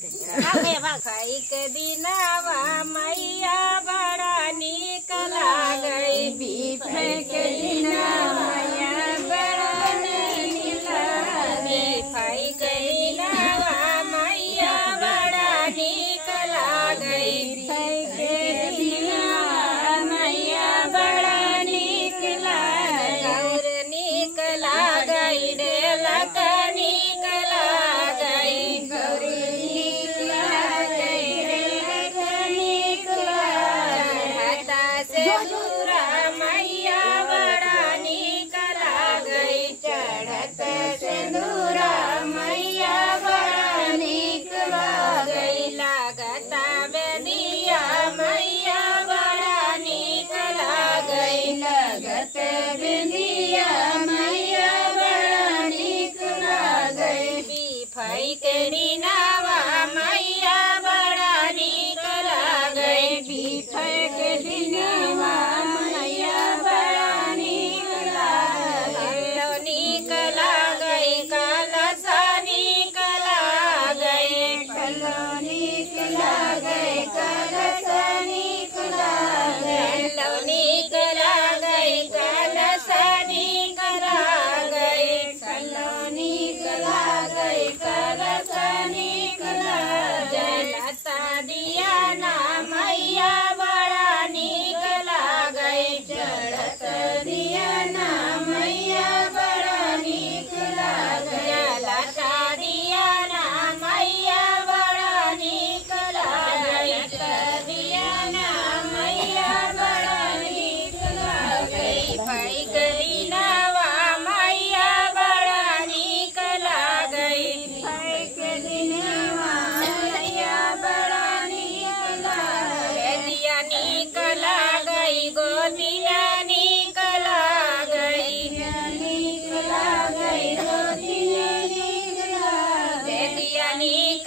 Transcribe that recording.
खाई के दिनावा मैया बड़ा नीक लागई बीफे के दिनावा मैया बड़ा नीक लागई खाई के दिनावा मैया बड़ा नीक लागई खाई के दिनावा मैया बड़ा नीक लागई नीक लागई रे लका नीक लागई गौरी मैया बड़ा नीक लागई चढ़त सिंदूरा मैया बड़ा नीक लागई लागता बेदिया मैया बड़ा नीक लागई लगत बेदिया मैया बड़ा नीक लागई बीफई के दिनावा मैया बड़ा नीक लागई बीफई के दिनावा नीक